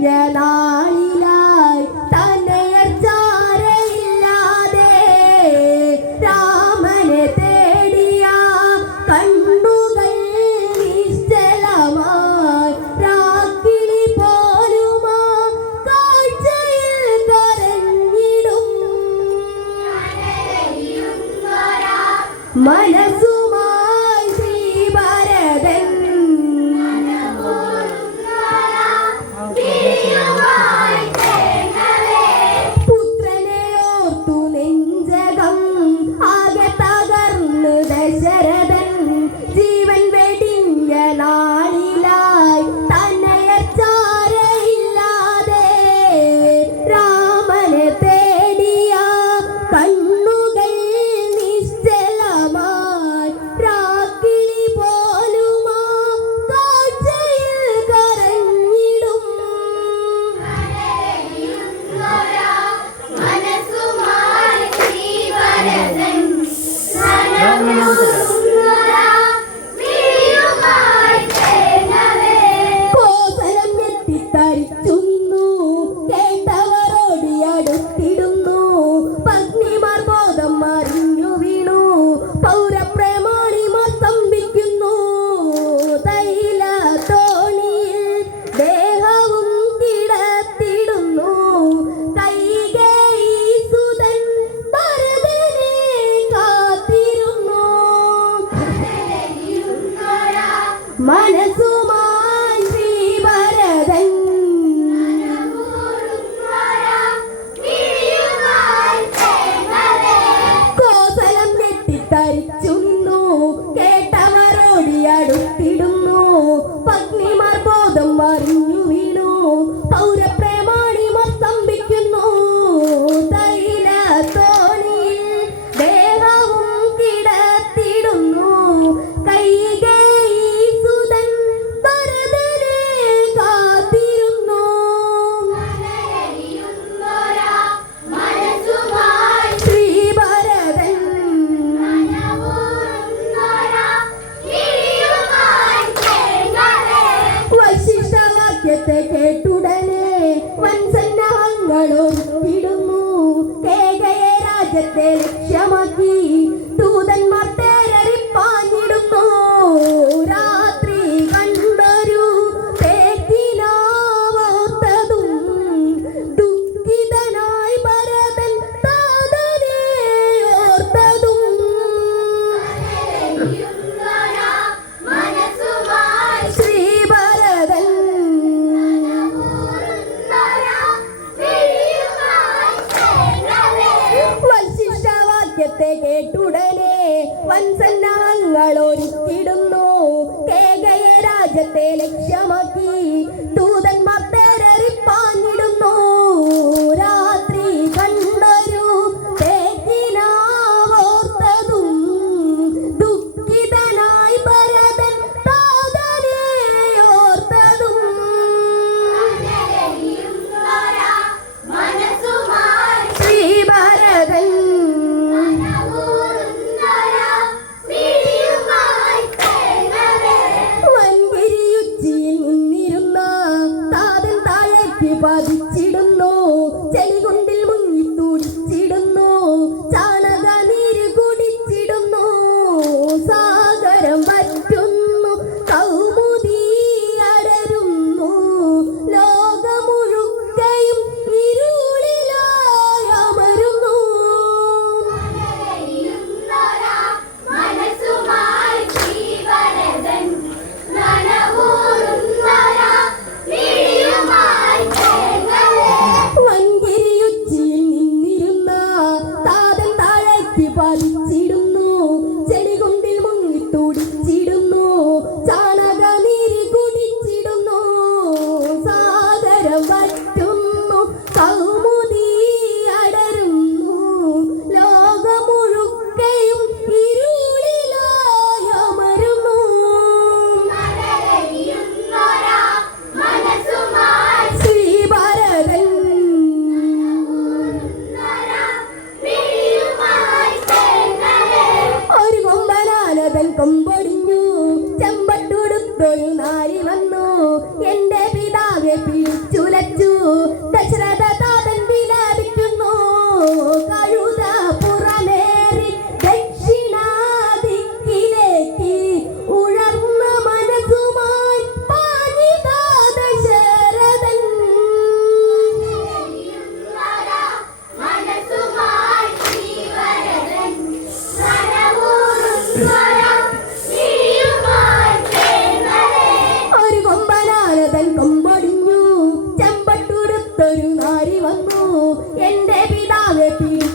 yeah, Pura ശബ്ദത്തെ കേട്ടുടനെ വൻ സന്നാഹങ്ങളോടുന്നു കേകയെ രാജ്യത്തെ ലക്ഷ്യമാക്കി സത്യത്തെ കേട്ടുടനെ വൻസന്നാഹങ്ങൾ ഒരുക്കിടുന്നു കേകയെ രാജ്യത്തെ ലക്ഷ്യമാക്കി. ദൂത പതിച്ചിടുന്നു ചെളി കൊണ്ട് പാറി വന്നു? എന്റെ പിതാവ് പീഡ